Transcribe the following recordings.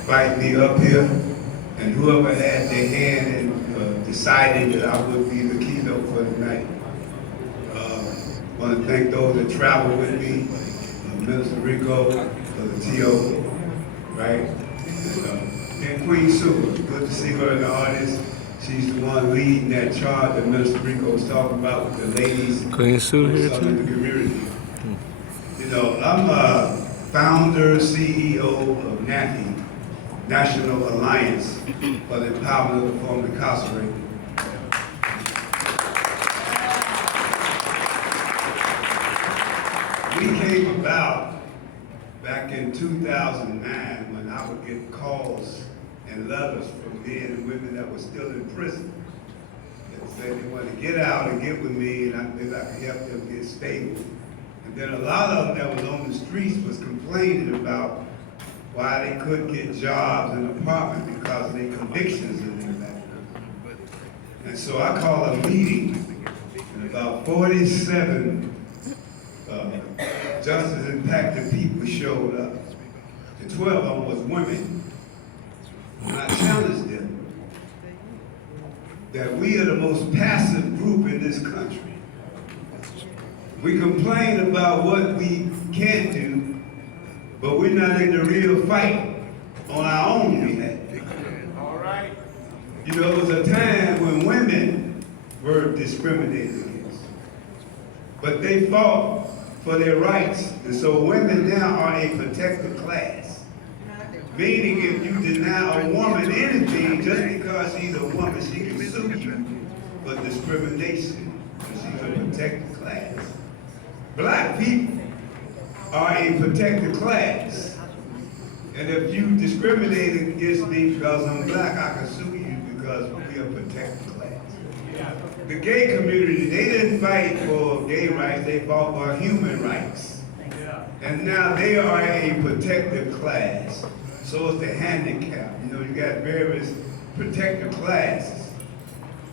invite me up here, and whoever had their hand in deciding that I would be the keynote for tonight. I want to thank those that traveled with me, Minister Rico, for the TO, right? And Queen Sue, good to see her in the audience. She's the one leading that charge that Minister Rico was talking about with the ladies. Queen Sue here in too? the community. You know, I'm a founder, CEO of NAFI, National Alliance for the Empowerment of the Formerly Incarcerated. We came about back in 2009 when I would get calls and letters from men and women that were still in prison that said they wanted to get out and get with me and maybe I could help them get stable. And then a lot of them that was on the streets was complaining about why they couldn't get jobs and apartments because of their convictions in their life. And so I called a meeting, and about 47 justice impacted people showed up. And 12 of them was women. And I challenged them that we are the most passive group in this country. We complain about what we can't do, but we're not in the real fight on our own behalf. All right. You know, it was a time when women were discriminated against, but they fought for their rights. And so women now are a protected class. Meaning if you deny a woman anything just because she's a woman, she can sue you for discrimination because she's a protected class. Black people are a protected class. And if you discriminate against me because I'm black, I can sue you because we are a protected class. The gay community, they didn't fight for gay rights, they fought for human rights. And now they are a protected class. So is the handicap. You know, you got various protected classes.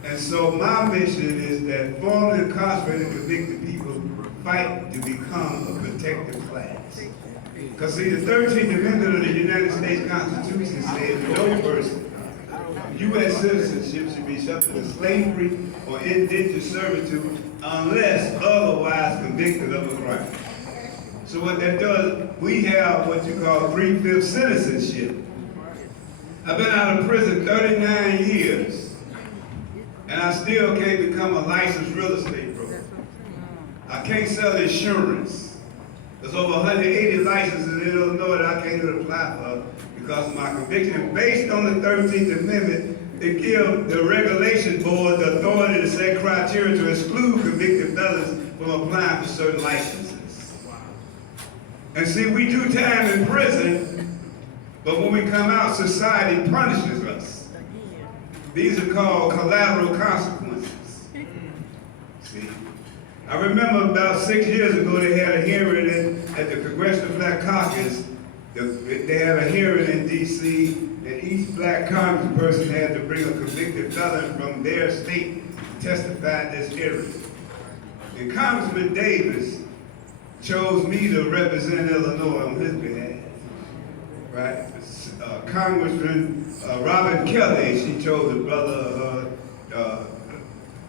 And so my mission is that formerly incarcerated convicted people fight to become a protected class. Because see, the 13th Amendment of the United States Constitution says no person U.S. citizenship should be subject to slavery or indentured servitude unless otherwise convicted of a crime. So what that does, we have what you call 3/5 citizenship. I've been out of prison 39 years, and I still can't become a licensed real estate broker. I can't sell insurance. There's over 180 licenses in Illinois that I can't even apply for because of my conviction. Based on the 13th Amendment, it gives the regulation board the authority to set criteria to exclude convicted felons from applying for certain licenses. And see, we do time in prison, but when we come out, society punishes us. These are called collateral consequences. See, I remember about 6 years ago, they had a hearing at the Congressional Black Caucus. They had a hearing in D.C., and each black congressperson had to bring a convicted felon from their state to testify in this hearing. And Congressman Davis chose me to represent Illinois on his behalf, right? Congressman Robin Kelly, she chose a brother,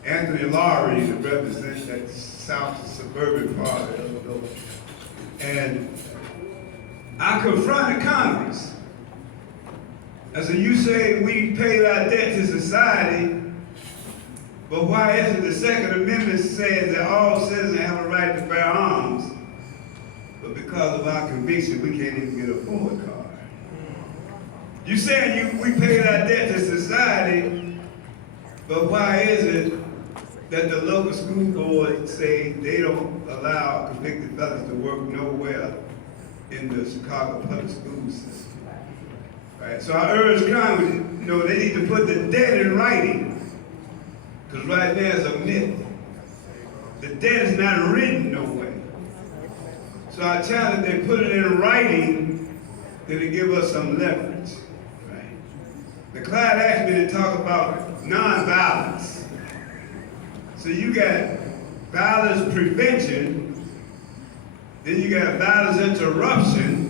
Anthony Lowry, to represent that south suburban part of Illinois. And I confronted Congress. I said, you say we paid our debt to society, but why isn't the Second Amendment says that all citizens have a right to bear arms, but because of our conviction, we can't even get a Ford card? You saying we paid our debt to society, but why is it that the local school board say they don't allow convicted felons to work nowhere in the Chicago public school system? Right? So I urge Congress, you know, they need to put the debt in writing, because right now it's a myth. The debt is not written nowhere. So I challenge they put it in writing, then they give us some leverage. Right? The client asked me to talk about nonviolence. So you got violence prevention, then you got violence interruption,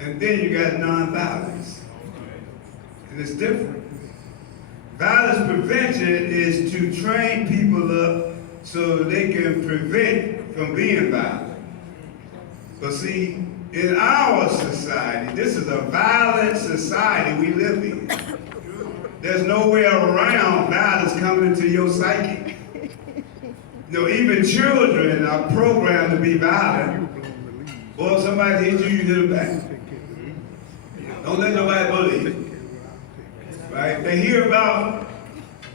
and And then you got nonviolence. And it's different. Violence prevention is to train people up so they can prevent from being violent. But see, in our society, this is a violent society we live in. There's no way around violence coming into your psyche. You know, even children are programmed to be violent. Or if somebody hits you, you hit them back. Don't let nobody bully you. Right? They hear about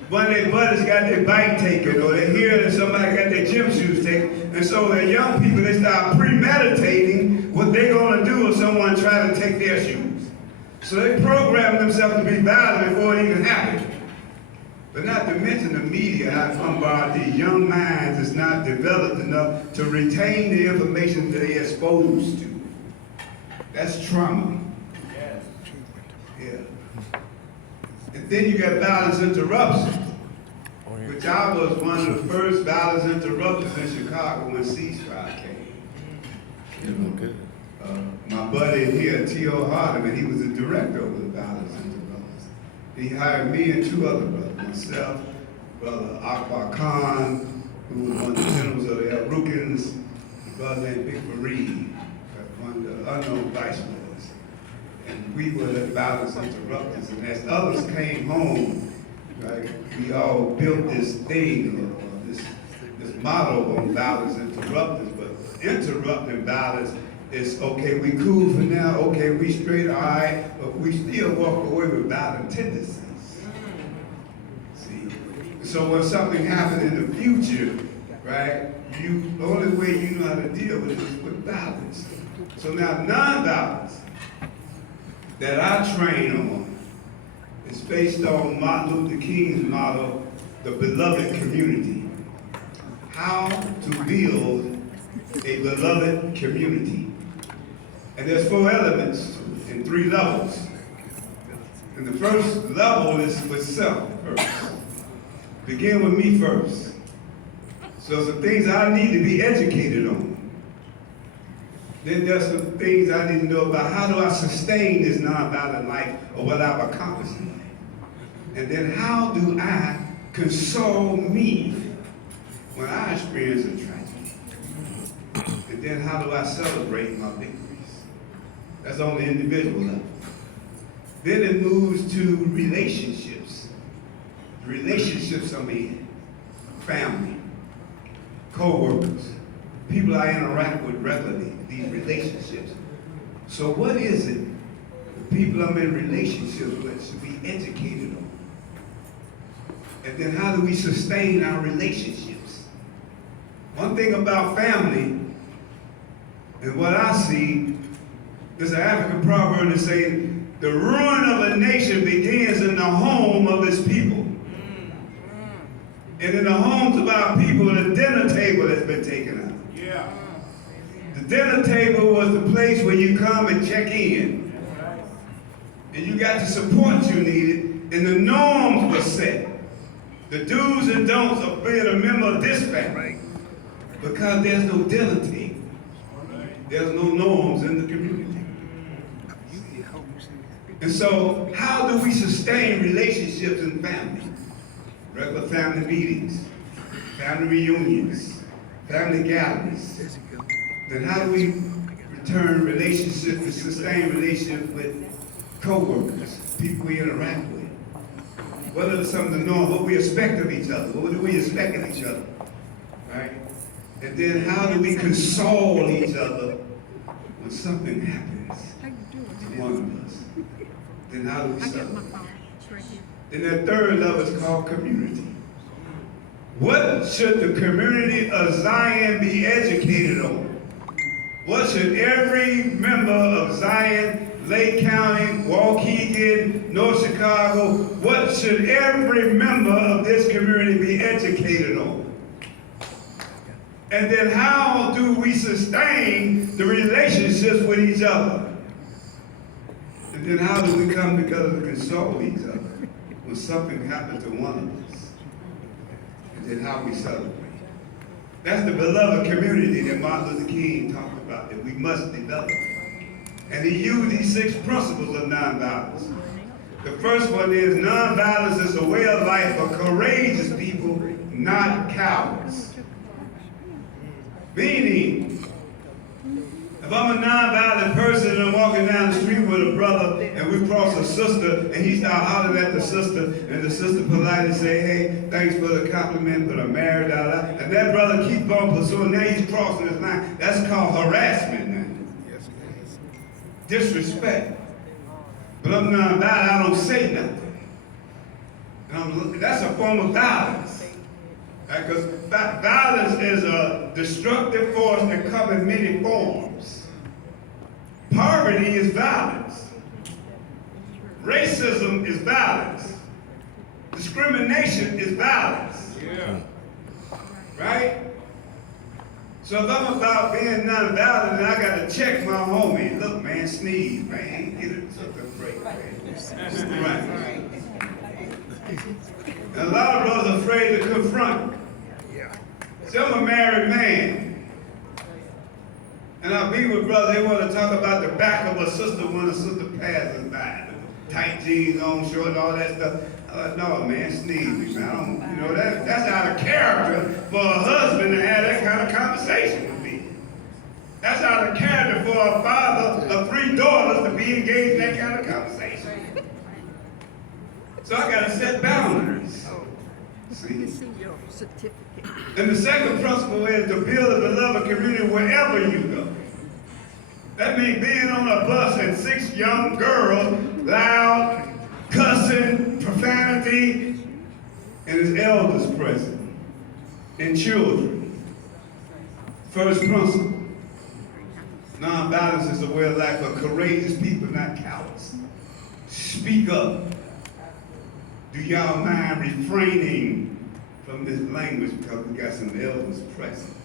one of their buddies got their bike taken, or they hear that somebody got their gym shoes taken, and so the young people, they start premeditating what they're going to do if someone tries to take their shoes. So they program themselves to be violent before it even happens. But not to mention the media, how bombard these young minds is not developed enough to retain the information that they're exposed to. That's trauma. Yeah. And then you got violence interruption, which I was one of the first violence interrupters in Chicago when ceasefire came. You know, my buddy here, T.O. Hardeman, he was the director of the violence interrupters. He hired me and two other brothers, myself, Brother Akbar Khan, who was one of the generals of the El-Rukins, a brother named Big Fareed, one of the unknown vice lords. And we were the violence interrupters. And as others came home, right, we all built this thing, this model on violence interrupters. But interrupting violence is, okay, we cool for now, okay, we straight, all right, but we still walk away with violent tendencies. See? So when something happens in the future, right, the only way you know how to deal with it is with violence. So now nonviolence that I train on is based on Martin Luther King's motto, the beloved community. How to build a beloved community. And there's 4 elements and 3 levels. And the first level is with self first. Begin with me first. So some things I need to be educated on. Then there's some things I need to know about how do I sustain this nonviolent life or what I've accomplished in life. And then how do I console me when I experience a tragedy? And then how do I celebrate my victories? That's on the individual level. Then it moves to relationships. The relationships I'm in, family, co-workers, people I interact with regularly, these relationships. So what is it the people I'm in relationships with should be educated on? And then how do we sustain our relationships? One thing about family, and what I see, there's an African proverb that says, the ruin of a nation begins in the home of its people. And in the homes of our people, the dinner table has been taken out. Yeah. The dinner table was the place where you come and check in. And you got the support you needed, and the norms were set. The do's and don'ts of being a member of this family. Because there's no dinner table. There's no norms in the community. And so, how do we sustain relationships in family? Regular family meetings, family reunions, family gatherings. Then how do we return relationships and sustain relationships with co-workers, people we interact with? What are some of the norms, what we expect of each other? What do we expect of each other? Right? And then how do we console each other when something happens to one of us? Then how do we celebrate? Then that third level is called community. What should the community of Zion be educated on? What should every member of Zion, Lake County, Waukegan, North Chicago, what should every member of this community be educated on? And then how do we sustain the relationships with each other? And then how do we come together to console each other when something happens to one of us? And then how we celebrate. That's the beloved community that Martin Luther King talked about, that we must develop. And he used these 6 principles of nonviolence. The first one is nonviolence is a way of life for courageous people, not cowards. Meaning, if I'm a nonviolent person and I'm walking down the street with a brother and we cross a sister and he starts hollering at the sister and the sister politely say, hey, thanks for the compliment, but I'm married, and that brother keeps on pursuing, now he's crossing his line. That's called harassment now. Disrespect. But I'm nonviolent, I don't say nothing. That's a form of violence. Because violence is a destructive force that comes in many forms. Poverty is violence. Racism is violence. Discrimination is violence. Yeah. Right? So if I'm about being nonviolent, then I got to check my homie. Look, man, sneeze, man. Get it, took a break, man. Right. And a lot of brothers are afraid to confront. See, I'm a married man. And I be with brothers, they want to talk about the back of a sister when a sister passes by. Tight jeans on, short, and all that stuff. I'm like, no, man, sneeze me, man. I don't, you know, that's out of character for a husband to have that kind of conversation with me. That's out of character for a father of 3 daughters to be engaged in that kind of conversation. So I got to set boundaries. See? And the second principle is to build a beloved community wherever you go. That means being on a bus and 6 young girls, loud, cussing, profanity, and his elders present, and children. First principle, nonviolence is a way of life for courageous people, not cowards. Speak up. Do y'all mind refraining from this language because we got some elders present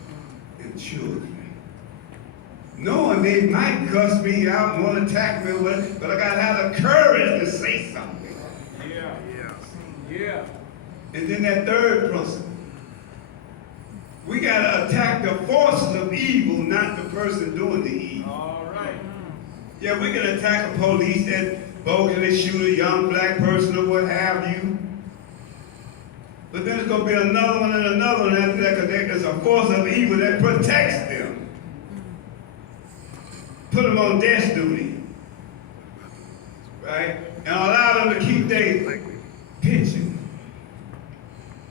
and children? Knowing they might cuss me out and want to attack me, but I got to have the courage to say something. Yeah. And then that third principle, we got to attack the forces of evil, not the person doing the evil. All right. Yeah, we can attack the police that boldly shoot a young black person or what have you. But then there's going to be another one and another one after that because there's a force of evil that protects them. Put them on desk duty. Right? And allow them to keep their pension.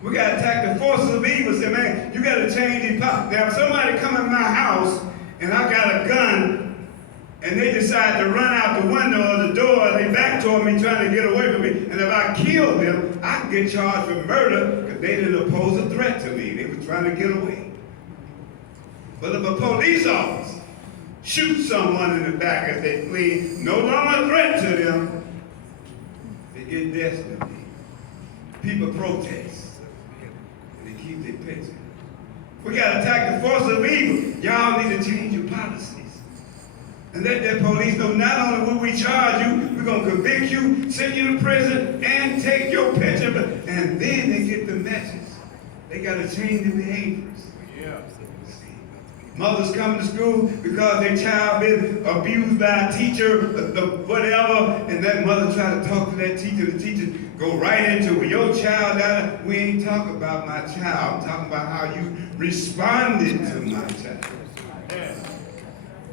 We got to attack the forces of evil. Say, man, you got to change these policies. Now, if somebody come in my house and I got a gun and they decide to run out the window or the door, they back toward me trying to get away from me, and if I kill them, I can get charged for murder because they didn't oppose a threat to me. They were trying to get away. But if a police officer shoots someone in the back as they flee, no longer a threat to them, they get death penalty. People protest. And they keep their pension. We got to attack the force of evil. Y'all need to change your policies. And let that police know not only will we charge you, we're going to convict you, send you to prison, and take your pension. And then they get the message. They got to change their behaviors. Yeah. Mothers come to school because their child been abused by a teacher, whatever, and that mother try to talk to that teacher. The teacher go right into it. Your child died. We ain't talking about my child. I'm talking about how you responded to my child.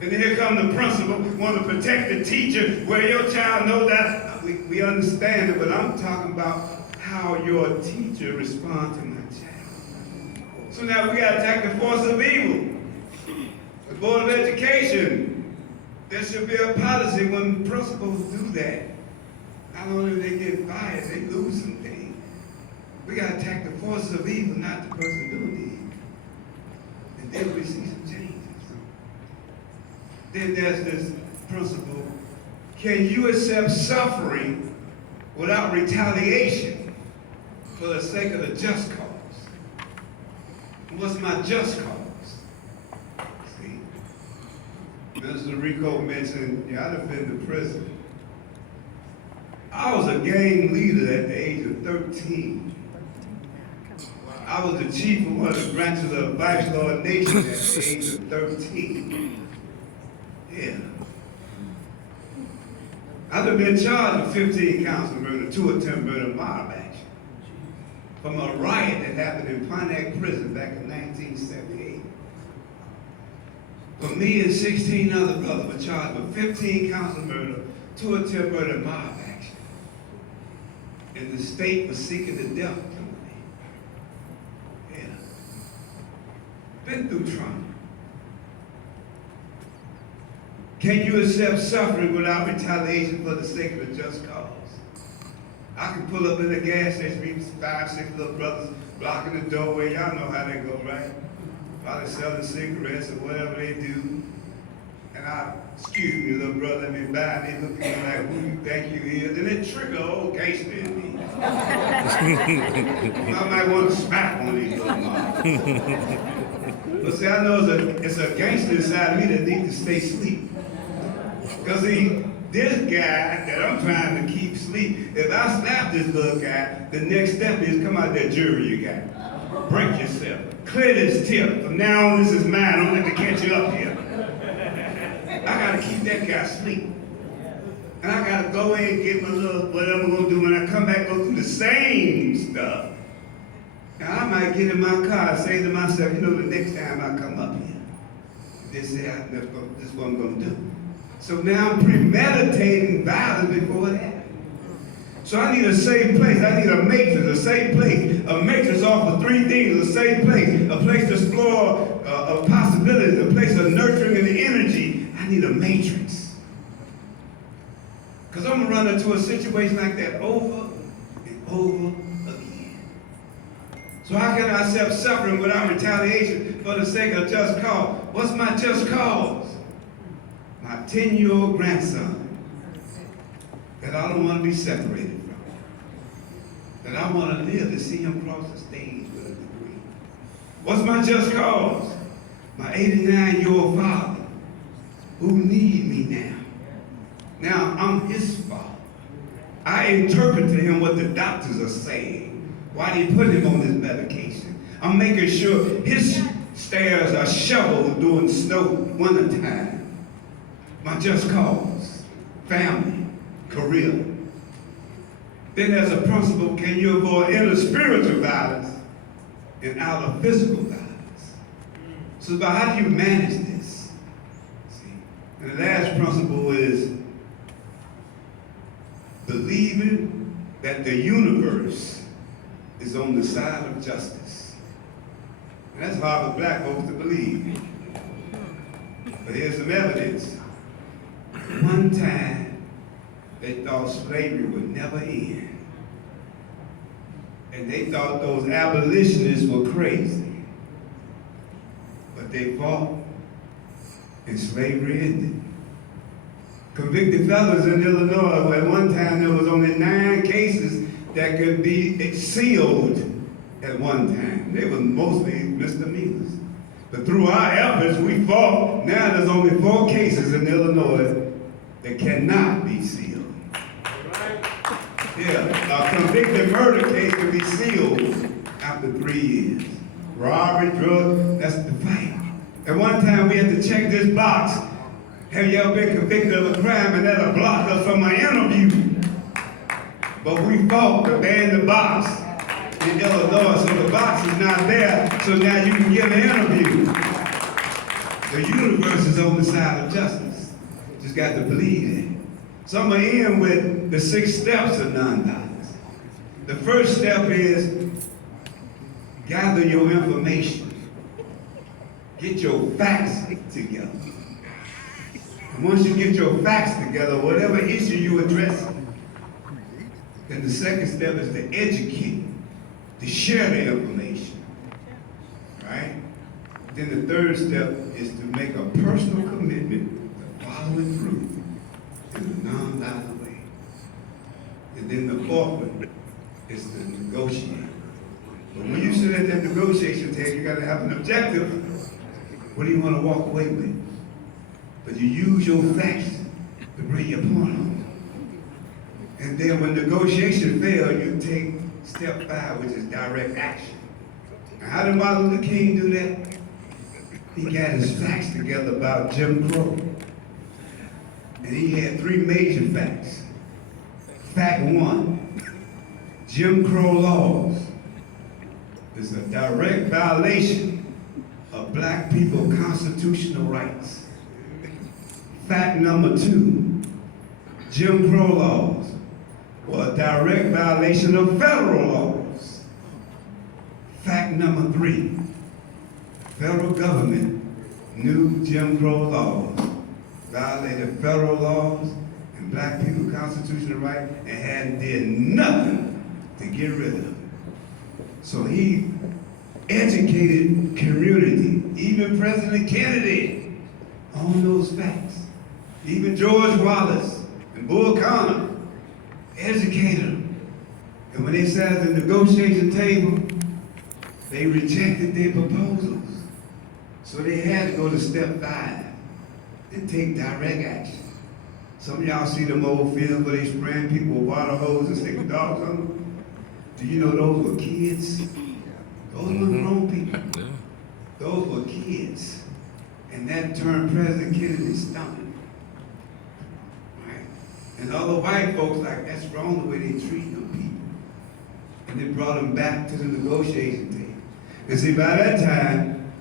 And then here come the principal, want to protect the teacher, where your child knows that. We understand it, but I'm talking about how your teacher responds to my child. So now we got to attack the force of evil. The Board of Education, there should be a policy when principals do that. Not only do they get fired, they lose some things. We got to attack the forces of evil, not the person doing the evil. And then we see some changes. Then there's this principle, can you accept suffering without retaliation for the sake of the just cause? What's my just cause? See? Mr. Rico mentioned, I'd been to prison. I was a gang leader at the age of 13. I was the chief of one of the branches of Vice Lord Nation at the age of 13. Yeah. I've been charged with 15 counts of murder, 2 attempted murder, mob action from a riot that happened in Pontiac Prison back in 1978. For me and 16 other brothers were charged with 15 counts of murder, 2 attempted murder, mob action. And the state was seeking the death penalty. Yeah. Been through trauma. Can you accept suffering without retaliation for the sake of a just cause? I can pull up in the gas station, meet 5, 6 little brothers blocking the doorway. Y'all know how they go, right? Probably selling cigarettes or whatever they do. And I, excuse me, little brother, let me buy. And they look at me like, who you think you is? And it trigger old gangster in me. I might want to smack one of these little motherfuckers. But see, I know it's a gangster inside of me that needs to stay asleep. Because see, this guy that I'm trying to keep asleep, if I slap this little guy, the next step is come out that jury you got. Break yourself. Clear this tip. From now on, this is mine. I don't have to catch you up here. I gotta keep that guy asleep. And I gotta go in and get my little whatever I'm gonna do. When I come back, go through the same stuff. And I might get in my car and say to myself, you know, the next time I come up here, this is what I'm gonna do. So now I'm premeditating violence before it happens. So I need a safe place. I need a matrix, a safe place. A matrix offers 3 things: a safe place, a place to explore of possibilities, a place of nurturing and energy. I need a matrix. Because I'm going to run into a situation like that over and over again. So how can I accept suffering without retaliation for the sake of just cause? What's my just cause? My 10-year-old grandson that I don't want to be separated from. That I want to live to see him cross the stage with a degree. What's my just cause? My 89-year-old father who need me now. Now I'm his father. I interpret to him what the doctors are saying. Why they put him on this medication. I'm making sure his stairs are shoveled during snow wintertime. My just cause, family, career. Then there's a principle, can you avoid inner spiritual violence and outer physical violence? So about how do you manage this? See? And the last principle is believing that the universe is on the side of justice. And that's hard for black folks to believe. But here's some evidence. One time, they thought slavery would never end. And they thought those abolitionists were crazy. But they fought, and slavery ended. Convicted felons in Illinois, at one time there was only 9 cases that could be sealed at one time. They were mostly misdemeanors. But through our efforts, we fought. Now there's only 4 cases in Illinois that cannot be sealed. Yeah, a convicted murder case can be sealed after 3 years. Robbery, drug, that's the fight. At one time we had to check this box. Have you ever been convicted of a crime and that'll block us from an interview? But we fought to ban the box in Illinois, so the box is not there, so now you can get an interview. The universe is on the side of justice. Just got to believe it. So I'm going to end with the 6 steps of non-violence. The first step is gather your information. Get your facts together. And once you get your facts together, whatever issue you address, then the second step is to educate, to share the information, right? Then the third step is to make a personal commitment to following through in a non-violent way. And then the fourth one is to negotiate. But when you sit at that negotiation table, you got to have an objective. What do you want to walk away with? But you use your facts to bring your point home. And then when negotiation fails, you take step 5, which is direct action. Now, how did Martin Luther King do that? He got his facts together about Jim Crow. And he had three major facts. Fact one, Jim Crow laws is a direct violation of black people's constitutional rights. Fact number two, Jim Crow laws were a direct violation of federal laws. Fact number three, federal government knew Jim Crow laws violated federal laws and black people's constitutional rights and hadn't did nothing to get rid of it. So he educated community, even President Kennedy, on those facts. Even George Wallace and Bull Connor educated them. And when they sat at the negotiation table, they rejected their proposals. So they had to go to step 5 and take direct action. Some of y'all see them old films where they spraying people with water hoses and sticking dogs on them. Do you know those were kids? Those weren't grown people. Those were kids. And that turned President Kennedy's stomach. Right? And other white folks like, that's wrong the way they treat them people. And they brought them back to the negotiation table. And see, by that time,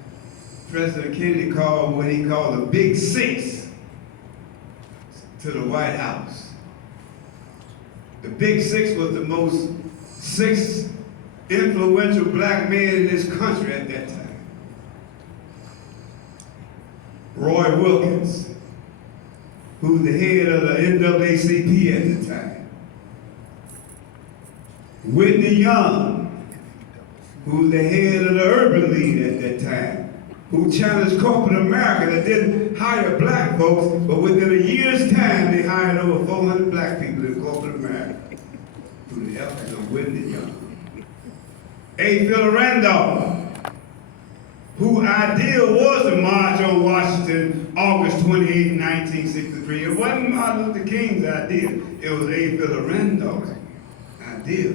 President Kennedy called what he called the Big Six to the White House. The Big Six was the most 6 influential black men in this country at that time. Roy Wilkins, who was the head of the NAACP at the time. Whitney Young, who was the head of the Urban League at that time, who challenged corporate America that didn't hire black folks, but within a year's time, they hired over 400 black people in corporate America through the efforts of Whitney Young. A. Philip Randolph, whose idea was to march on Washington August 28, 1963. It wasn't Martin Luther King's idea. It was A. Philip Randolph's idea.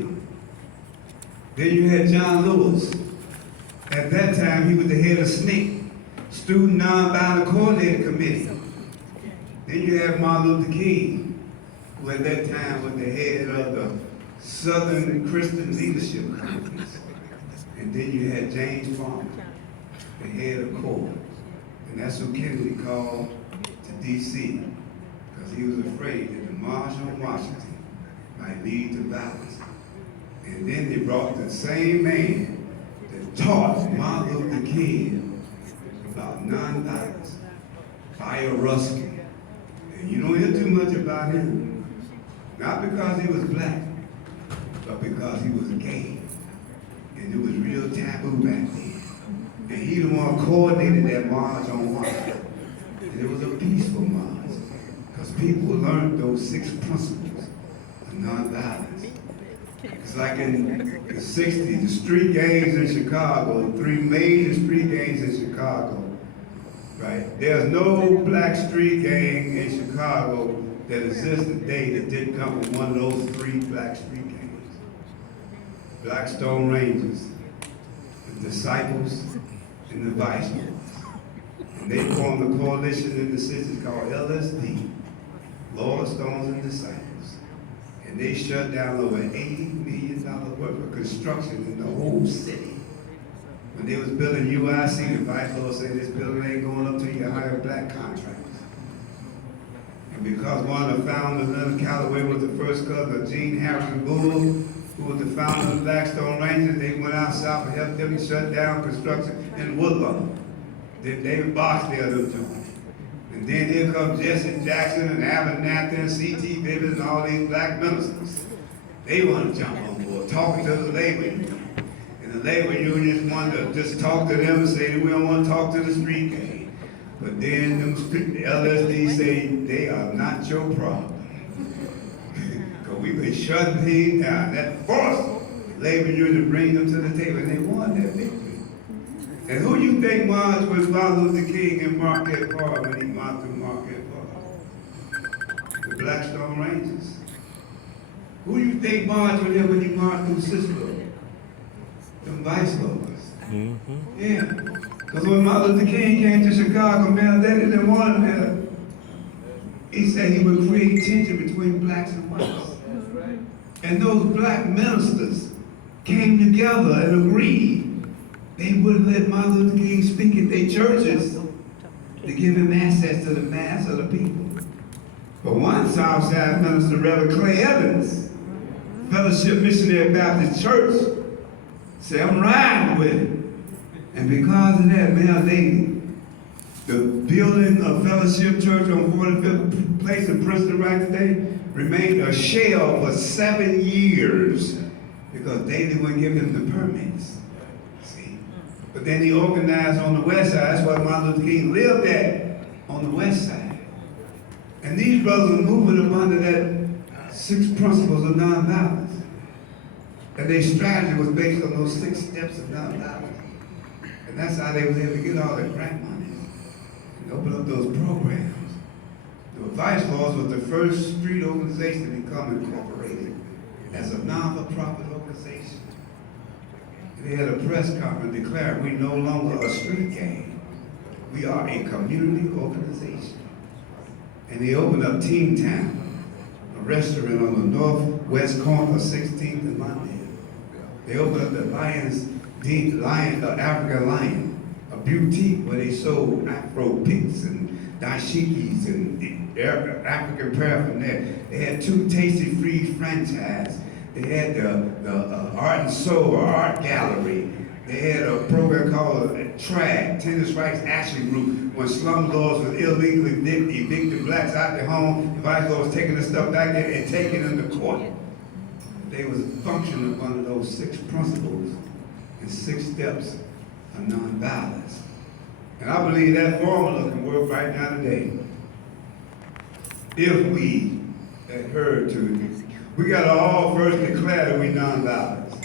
Then you had John Lewis. At that time, he was the head of SNCC, Student Nonviolent Coordinating Committee. Then you have Martin Luther King, who at that time was the head of the Southern Christian Leadership Conference. And then you had James Farmer, the head of CORE. And that's who Kennedy called to D.C., because he was afraid that the march on Washington might lead to violence. And then they brought the same man that taught Martin Luther King about nonviolence, Fire Ruskin. And you don't hear too much about him, not because he was black, but because he was gay. And it was real taboo back then. And he the one coordinated that march on Washington. And it was a peaceful march, because people learned those 6 principles of nonviolence. It's like in the 60s, the street gangs in Chicago, 3 major street gangs in Chicago, right? There's no black street gang in Chicago that exists today that didn't come from one of those 3 black street gangs. Blackstone Rangers, the Disciples, and the Vice Lords. And they formed a coalition in the cities called LSD, Lord, Stones, and Disciples. And they shut down over $80 million worth of construction in the whole city. When they was building UIC, the Vice Lord said, this building ain't going up till you hire black contractors. And because one of the founders, Leonard Calloway, was the first cousin of Gene Harrison Bull, who was the founder of the Blackstone Rangers, they went out south and helped them shut down construction in Woodlawn. Then David Barksdale them joined. And then here comes Jesse Jackson and Abernathy and C.T. Vibbers and all these black ministers. They want to jump on board, talking to the labor union. And the labor unions want to just talk to them and say, we don't want to talk to the street gang. But then the LSD say, they are not your problem. Because we've been shutting things down. That forced the labor union to bring them to the table, and they won that victory. And who you think marched with Martin Luther King in Marquette Park when he marched through Marquette Park? The Blackstone Rangers. Who you think marched with him when he marched through Cisco? Them Vice Lords. Yeah. Because when Martin Luther King came to Chicago, man, they didn't want him there. He said he would create tension between blacks and whites. And those black ministers came together and agreed they wouldn't let Martin Luther King speak in their churches to give him access to the mass of the people. But one Southside minister, Reverend Clay Evans, Fellowship Missionary Baptist Church, said, I'm riding with it. And because of that, man, the building of Fellowship Church on 45th Place in Princeton right today remained a shell for 7 years because Daley wouldn't give him the permits. See? But then he organized on the west side. That's why Martin Luther King lived at, on the west side. And these brothers were moving up under that 6 principles of nonviolence. And their strategy was based on those 6 steps of nonviolence. And that's how they were able to get all that grant money and open up those programs. The Vice Laws was the first street organization to become incorporated as a non-for-profit organization. They had a press conference declaring we're no longer a street gang. We are a community organization. And they opened up Teen Town, a restaurant on the northwest corner of 16th and London. They opened up the African Lion, a boutique where they sold Afro picks and dashikis and African paraphernalia. They had 2 Tasty Freeze franchises. They had the Art and Soul, or Art Gallery. They had a program called TRAG, Tennis Rights Action Group, when slumlords would illegally evicted blacks out their home. The Vice Lord was taking the stuff back there and taking them to court. They was functioning under those 6 principles and 6 steps of nonviolence. And I believe that formula can work right now today. If we adhere to it. We got to all first declare that we nonviolence.